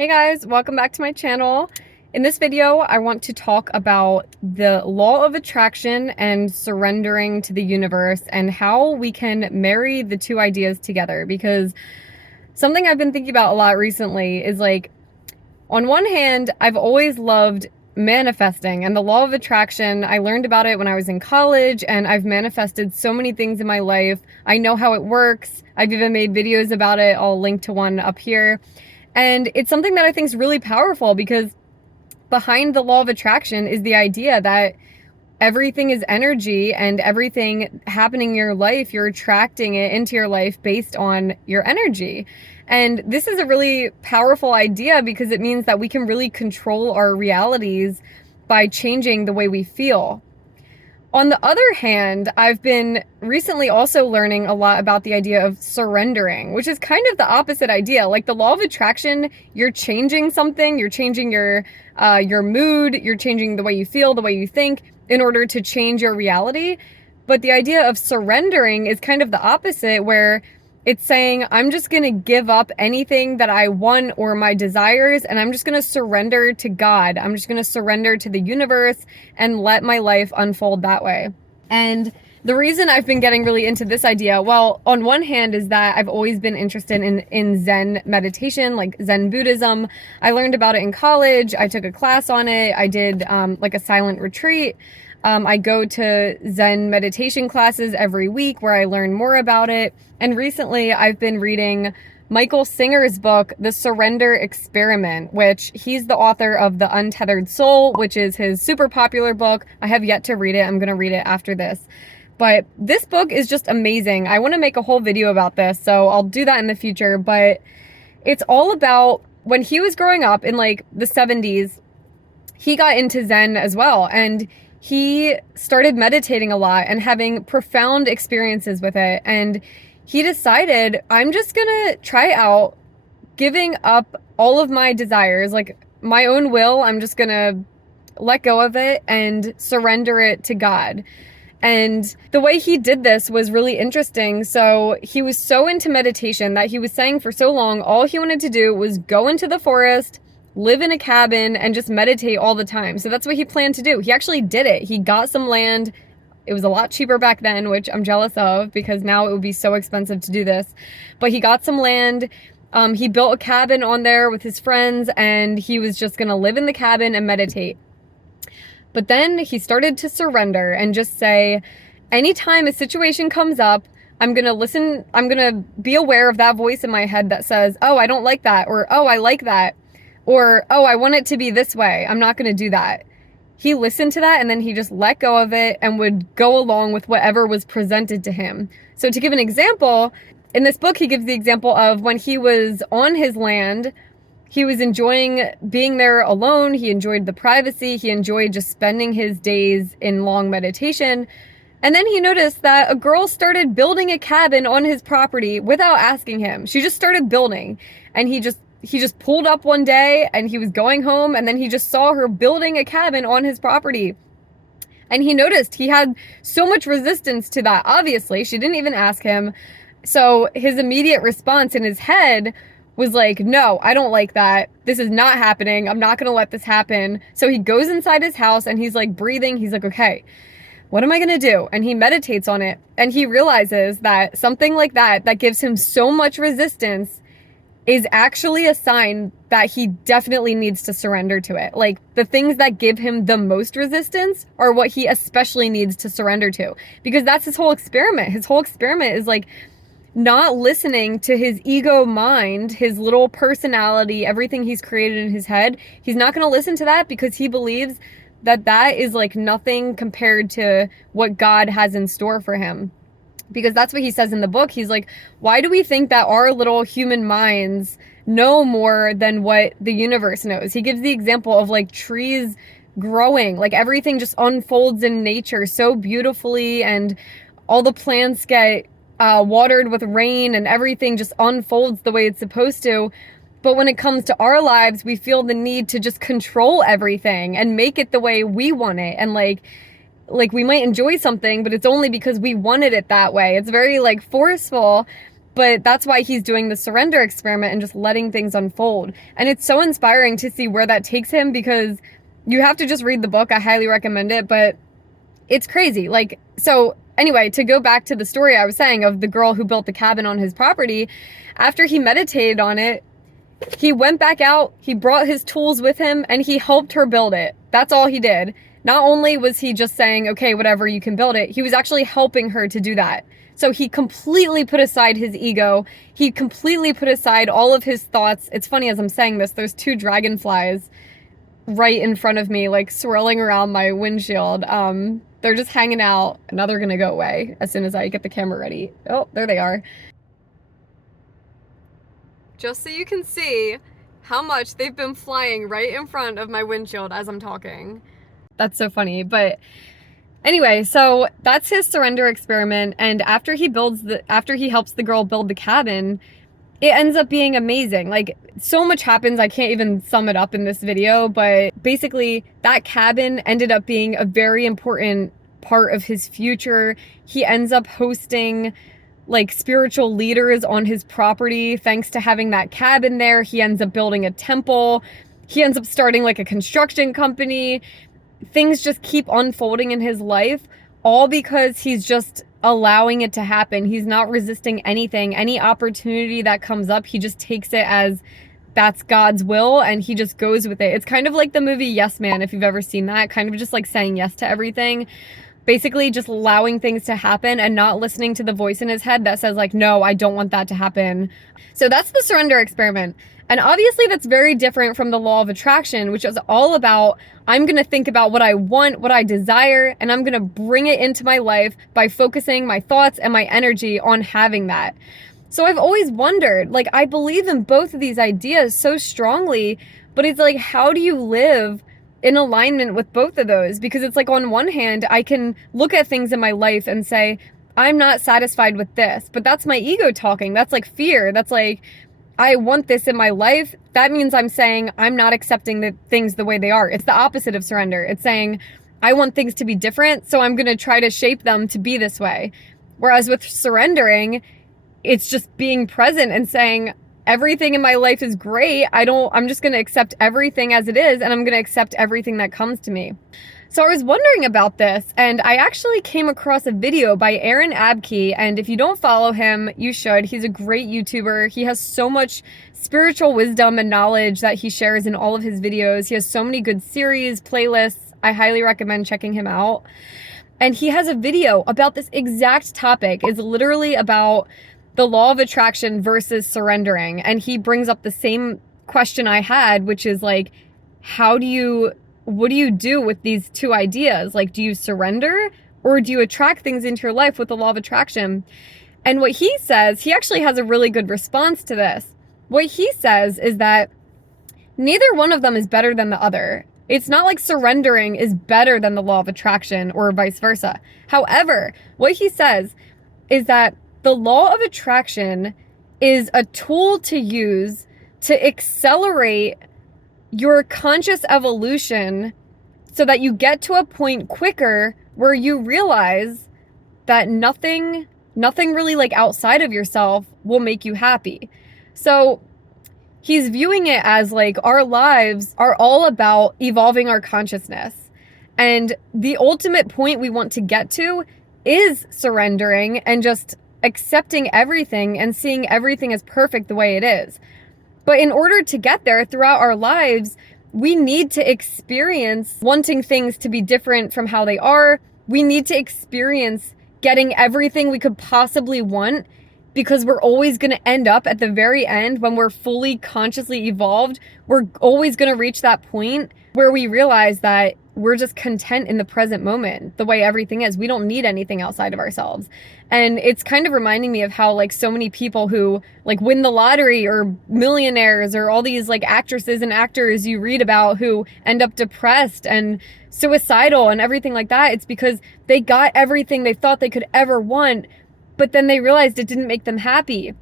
Hey guys, welcome back to my channel. In this video, I want to talk about the law of attraction and surrendering to the universe and how we can marry the two ideas together, because something I've been thinking about a lot recently is like, on one hand, I've always loved manifesting and the law of attraction. I learned about it when I was in college and I've manifested so many things in my life. I know how it works. I've even made videos about it. I'll link to one up here. And it's something that I think is really powerful because behind the law of attraction is the idea that everything is energy and everything happening in your life, you're attracting it into your life based on your energy. And this is a really powerful idea because it means that we can really control our realities by changing the way we feel. On the other hand, I've been recently also learning a lot about the idea of surrendering, which is kind of the opposite idea. Like the law of attraction, you're changing something, you're changing your mood, you're changing the way you feel, the way you think in order to change your reality. But the idea of surrendering is kind of the opposite, where it's saying, I'm just going to give up anything that I want or my desires, and I'm just going to surrender to God. I'm just going to surrender to the universe and let my life unfold that way. And the reason I've been getting really into this idea, well, on one hand is that I've always been interested in Zen meditation, like Zen Buddhism. I learned about it in college. I took a class on it. I did like a silent retreat. I go to Zen meditation classes every week where I learn more about it. And recently I've been reading Michael Singer's book, The Surrender Experiment, which he's the author of The Untethered Soul, which is his super popular book. I have yet to read it. I'm going to read it after this. But this book is just amazing. I want to make a whole video about this, so I'll do that in the future. But it's all about when he was growing up in like the 70s, he got into Zen as well. And he started meditating a lot and having profound experiences with it. And he decided, I'm just gonna try out giving up all of my desires, like my own will. I'm just gonna let go of it and surrender it to God. And the way he did this was really interesting. So he was so into meditation that he was saying for so long, all he wanted to do was go into the forest, live in a cabin, and just meditate all the time. So that's what he planned to do. He actually did it. He got some land. It was a lot cheaper back then, which I'm jealous of because now it would be so expensive to do this. But he got some land. He built a cabin on there with his friends, and he was just going to live in the cabin and meditate. But then he started to surrender and just say, anytime a situation comes up, I'm going to listen. I'm going to be aware of that voice in my head that says, oh, I don't like that, or oh, I like that. Or, oh, I want it to be this way. I'm not going to do that. He listened to that and then he just let go of it and would go along with whatever was presented to him. So to give an example, in this book, he gives the example of when he was on his land, he was enjoying being there alone. He enjoyed the privacy. He enjoyed just spending his days in long meditation. And then he noticed that a girl started building a cabin on his property without asking him. She just started building, and he just pulled up one day and he was going home, and then he just saw her building a cabin on his property. And he noticed he had so much resistance to that. Obviously, she didn't even ask him. So his immediate response in his head was like, no, I don't like that. This is not happening. I'm not going to let this happen. So he goes inside his house and he's like breathing. He's like, okay, what am I going to do? And he meditates on it. And he realizes that something like that gives him so much resistance is actually a sign that he definitely needs to surrender to it. Like the things that give him the most resistance are what he especially needs to surrender to, because that's his whole experiment. His whole experiment is like not listening to his ego mind, his little personality, everything he's created in his head. He's not going to listen to that because he believes that that is like nothing compared to what God has in store for him. Because that's what he says in the book. He's like, why do we think that our little human minds know more than what the universe knows? He gives the example of like trees growing, like everything just unfolds in nature so beautifully, and all the plants get watered with rain and everything just unfolds the way it's supposed to. But when it comes to our lives, we feel the need to just control everything and make it the way we want it. And like we might enjoy something, but it's only because we wanted it that way. It's very like forceful. But that's why he's doing the surrender experiment and just letting things unfold. And it's so inspiring to see where that takes him, because you have to just read the book. I highly recommend it, but it's crazy. Like, so anyway, to go back to the story I was saying of the girl who built the cabin on his property, after he meditated on it, he went back out, he brought his tools with him, and he helped her build it. That's all he did. Not only was he just saying, okay, whatever, you can build it, he was actually helping her to do that. So he completely put aside his ego. He completely put aside all of his thoughts. It's funny, as I'm saying this, there's 2 dragonflies right in front of me, like swirling around my windshield. They're just hanging out, and now they're gonna go away as soon as I get the camera ready. Oh, there they are. Just so you can see how much they've been flying right in front of my windshield as I'm talking. That's so funny. But anyway, so that's his surrender experiment. And after he helps the girl build the cabin, it ends up being amazing. Like, so much happens, I can't even sum it up in this video, but basically that cabin ended up being a very important part of his future. He ends up hosting like spiritual leaders on his property thanks to having that cabin there. He ends up building a temple. He ends up starting like a construction company. Things just keep unfolding in his life, all because he's just allowing it to happen. He's not resisting anything. Any opportunity that comes up, he just takes it as that's God's will, and he just goes with it. It's kind of like the movie Yes Man, if you've ever seen that, kind of just like saying yes to everything. Basically just allowing things to happen and not listening to the voice in his head that says like, no, I don't want that to happen. So that's the surrender experiment. And obviously that's very different from the law of attraction, which is all about, I'm going to think about what I want, what I desire, and I'm going to bring it into my life by focusing my thoughts and my energy on having that. So I've always wondered, like, I believe in both of these ideas so strongly, but it's like, how do you live in alignment with both of those? Because it's like, on one hand, I can look at things in my life and say, I'm not satisfied with this, but that's my ego talking. That's like fear. That's like, I want this in my life. That means I'm saying I'm not accepting the things the way they are. It's the opposite of surrender. It's saying I want things to be different, so I'm going to try to shape them to be this way. Whereas with surrendering, it's just being present and saying, everything in my life is great. I'm just going to accept everything as it is, and I'm going to accept everything that comes to me. So I was wondering about this, and I actually came across a video by Aaron Abke, and if you don't follow him, you should. He's a great YouTuber. He has so much spiritual wisdom and knowledge that he shares in all of his videos. He has so many good series, playlists. I highly recommend checking him out. And he has a video about this exact topic. It's literally about the law of attraction versus surrendering. And he brings up the same question I had, which is like, what do you do with these 2 ideas? Like, do you surrender, or do you attract things into your life with the law of attraction? And what he says, he actually has a really good response to this. What he says is that neither one of them is better than the other. It's not like surrendering is better than the law of attraction or vice versa. However, what he says is that the law of attraction is a tool to use to accelerate your conscious evolution so that you get to a point quicker where you realize that nothing really like outside of yourself will make you happy. So he's viewing it as like, our lives are all about evolving our consciousness. And the ultimate point we want to get to is surrendering and just accepting everything and seeing everything as perfect the way it is. But in order to get there throughout our lives, we need to experience wanting things to be different from how they are. We need to experience getting everything we could possibly want, because we're always going to end up at the very end, when we're fully consciously evolved, we're always going to reach that point where we realize that we're just content in the present moment, the way everything is. We don't need anything outside of ourselves. And it's kind of reminding me of how like so many people who like win the lottery or millionaires or all these like actresses and actors you read about who end up depressed and suicidal and everything like that. It's because they got everything they thought they could ever want, but then they realized it didn't make them happy.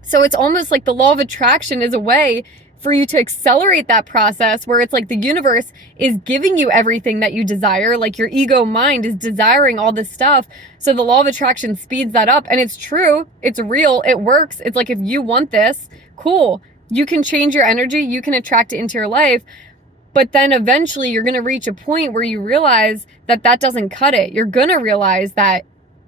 So it's almost like the law of attraction is a way for you to accelerate that process where it's like the universe is giving you everything that you desire. Like your ego mind is desiring all this stuff. So the law of attraction speeds that up. And it's true. It's real. It works. It's like, if you want this, cool. You can change your energy. You can attract it into your life. But then eventually you're going to reach a point where you realize that that doesn't cut it. You're going to realize that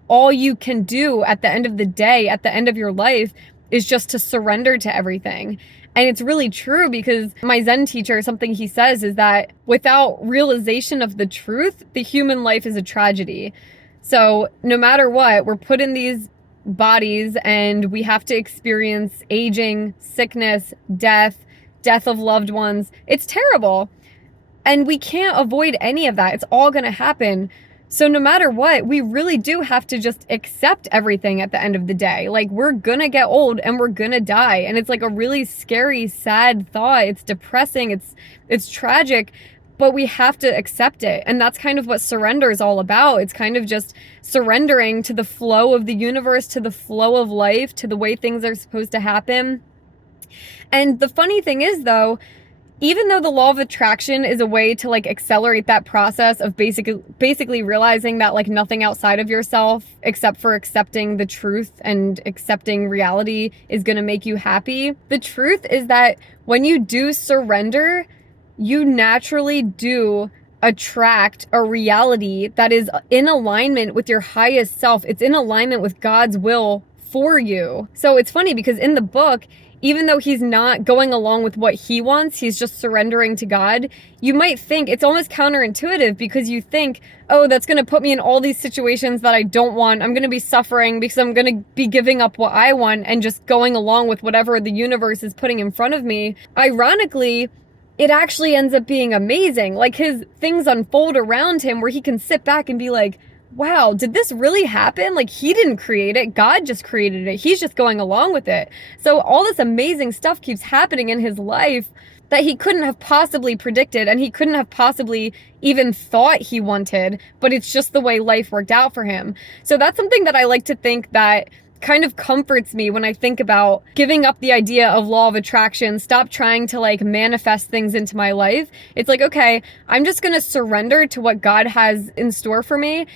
all you can do at the end of the day, at the end of your life, is just to surrender to everything. And it's really true, because my Zen teacher, something he says is that without realization of the truth, the human life is a tragedy. So no matter what, we're put in these bodies and we have to experience aging, sickness, death of loved ones. It's terrible. And we can't avoid any of that. It's all going to happen. So no matter what, we really do have to just accept everything at the end of the day. Like, we're going to get old and we're going to die. And it's like a really scary, sad thought. It's depressing. It's tragic, but we have to accept it. And that's kind of what surrender is all about. It's kind of just surrendering to the flow of the universe, to the flow of life, to the way things are supposed to happen. And the funny thing is, though, even though the law of attraction is a way to like accelerate that process of basically realizing that like nothing outside of yourself, except for accepting the truth and accepting reality, is going to make you happy, the truth is that when you do surrender, you naturally do attract a reality that is in alignment with your highest self. It's in alignment with God's will for you. So it's funny because in the book, even though he's not going along with what he wants, he's just surrendering to God, you might think it's almost counterintuitive, because you think, oh, that's going to put me in all these situations that I don't want. I'm going to be suffering because I'm going to be giving up what I want and just going along with whatever the universe is putting in front of me. Ironically, it actually ends up being amazing. Like, his things unfold around him where he can sit back and be like, wow, did this really happen? Like, he didn't create it. God just created it. He's just going along with it. So all this amazing stuff keeps happening in his life that he couldn't have possibly predicted, and he couldn't have possibly even thought he wanted, but it's just the way life worked out for him. So that's something that I like to think that kind of comforts me when I think about giving up the idea of law of attraction, stop trying to like manifest things into my life. It's like, okay, I'm just going to surrender to what God has in store for me.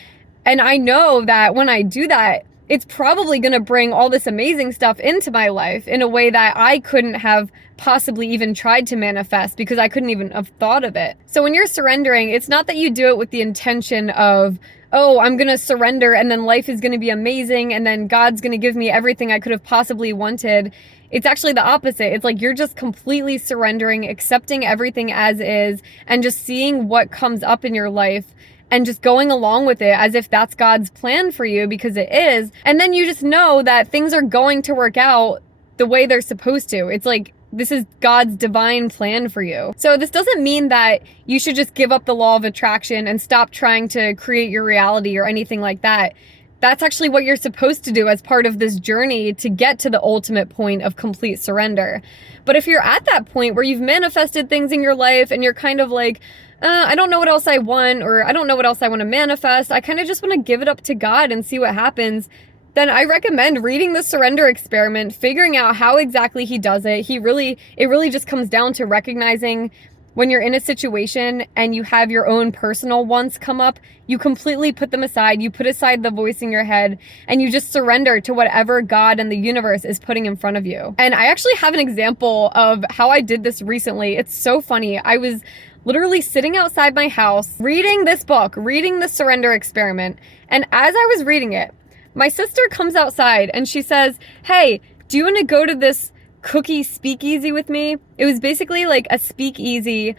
And I know that when I do that, it's probably going to bring all this amazing stuff into my life in a way that I couldn't have possibly even tried to manifest, because I couldn't even have thought of it. So when you're surrendering, it's not that you do it with the intention of, oh, I'm going to surrender and then life is going to be amazing and then God's going to give me everything I could have possibly wanted. It's actually the opposite. It's like you're just completely surrendering, accepting everything as is, and just seeing what comes up in your life and just going along with it as if that's God's plan for you, because it is. And then you just know that things are going to work out the way they're supposed to. It's like, this is God's divine plan for you. So this doesn't mean that you should just give up the law of attraction and stop trying to create your reality or anything like that. That's actually what you're supposed to do as part of this journey to get to the ultimate point of complete surrender. But if you're at that point where you've manifested things in your life and you're kind of like, I don't know what else I want, or I don't know what else I want to manifest, I kind of just want to give it up to God and see what happens, then I recommend reading the surrender experiment, figuring out how exactly he does it. It really just comes down to recognizing when you're in a situation and you have your own personal wants come up, you completely put them aside, you put aside the voice in your head, and you just surrender to whatever God and the universe is putting in front of you. And I actually have an example of how I did this recently. It's so funny. I was literally sitting outside my house, reading this book, reading the surrender experiment. And as I was reading it, my sister comes outside and she says, hey, do you want to go to this cookie speakeasy with me? It was basically like a speakeasy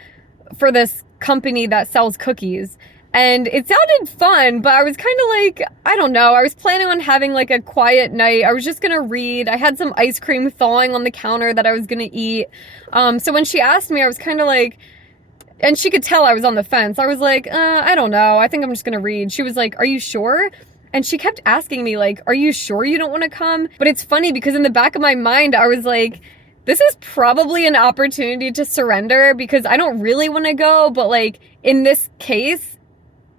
for this company that sells cookies. And it sounded fun, but I was kind of like, I don't know. I was planning on having like a quiet night. I was just going to read. I had some ice cream thawing on the counter that I was going to eat. So when she asked me, I was kind of like, and she could tell I was on the fence. I was like, I don't know. I think I'm just going to read. She was like, are you sure? And she kept asking me like, are you sure you don't want to come? But it's funny because in the back of my mind, I was like, this is probably an opportunity to surrender because I don't really want to go. But like in this case,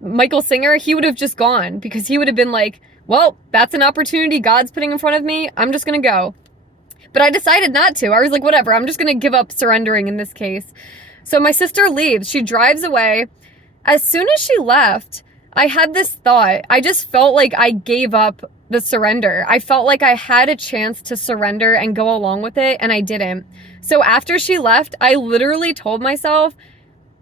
Michael Singer, he would have just gone because he would have been like, well, that's an opportunity God's putting in front of me. I'm just going to go. But I decided not to. I was like, whatever, I'm just gonna give up surrendering in this case. So my sister leaves, she drives away. As soon as she left, I had this thought. I just felt like I gave up the surrender. I felt like I had a chance to surrender and go along with it, and I didn't. So after she left, I literally told myself,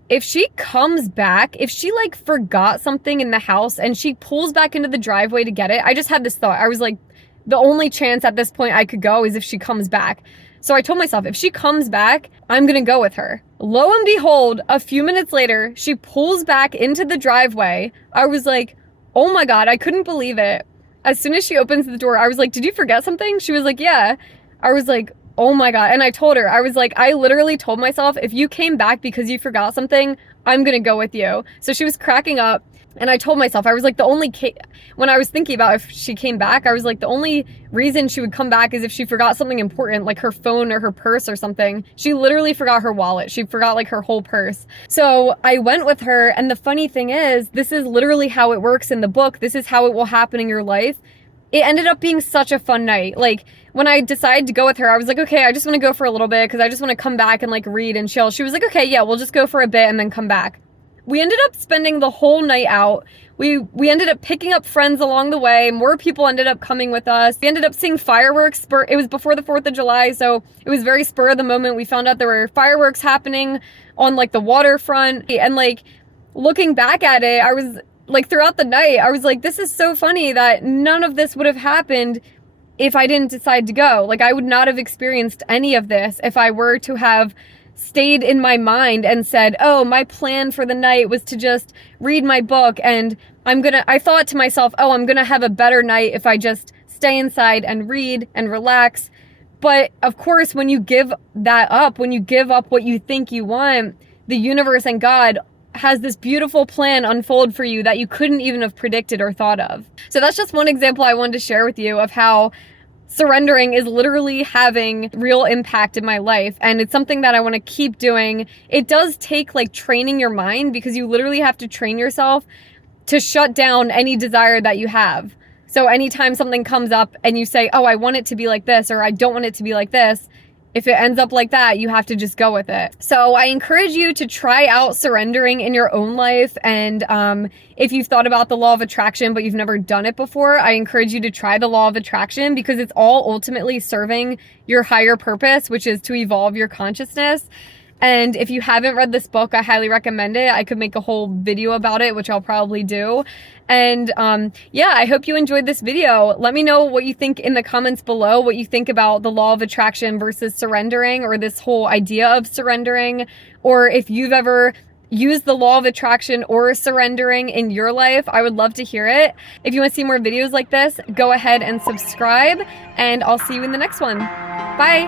if she comes back, if she like forgot something in the house and she pulls back into the driveway to get it, I just had this thought. I was like, the only chance at this point I could go is if she comes back. So I told myself, if she comes back, I'm gonna go with her. Lo and behold, a few minutes later, she pulls back into the driveway. I was like, oh my God, I couldn't believe it. As soon as she opens the door, I was like, did you forget something? She was like, yeah. I was like, oh my God. And I told her, I was like, I literally told myself, if you came back because you forgot something, I'm gonna go with you. So she was cracking up. And I told myself, I was like, when I was thinking about if she came back, I was like, the only reason she would come back is if she forgot something important, like her phone or her purse or something. She literally forgot her wallet. She forgot like her whole purse. So I went with her. And the funny thing is, this is literally how it works in the book. This is how it will happen in your life. It ended up being such a fun night. Like, when I decided to go with her, I was like, okay, I just want to go for a little bit because I just want to come back and like read and chill. She was like, okay, yeah, we'll just go for a bit and then come back. We ended up spending the whole night out. We ended up picking up friends along the way. More people ended up coming with us. We ended up seeing fireworks. It was before the 4th of July, so it was very spur of the moment. We found out there were fireworks happening on like the waterfront. And like looking back at it, I was like, throughout the night, I was like, this is so funny that none of this would have happened if I didn't decide to go. Like, I would not have experienced any of this if I were to have stayed in my mind and said, oh, my plan for the night was to just read my book, and I thought to myself, oh, I'm gonna have a better night if I just stay inside and read and relax. But of course, when you give that up, when you give up what you think you want, the universe and God has this beautiful plan unfold for you that you couldn't even have predicted or thought of. So that's just one example I wanted to share with you of how surrendering is literally having real impact in my life, and it's something that I want to keep doing. It does take like training your mind, because you literally have to train yourself to shut down any desire that you have. So anytime something comes up and you say, oh, I want it to be like this, or I don't want it to be like this, if it ends up like that, you have to just go with it. So I encourage you to try out surrendering in your own life. And if you've thought about the law of attraction, but you've never done it before, I encourage you to try the law of attraction, because it's all ultimately serving your higher purpose, which is to evolve your consciousness. And if you haven't read this book, I highly recommend it. I could make a whole video about it, which I'll probably do. And yeah, I hope you enjoyed this video. Let me know what you think in the comments below, what you think about the law of attraction versus surrendering, or this whole idea of surrendering, or if you've ever used the law of attraction or surrendering in your life. I would love to hear it. If you want to see more videos like this, go ahead and subscribe, and I'll see you in the next one. Bye.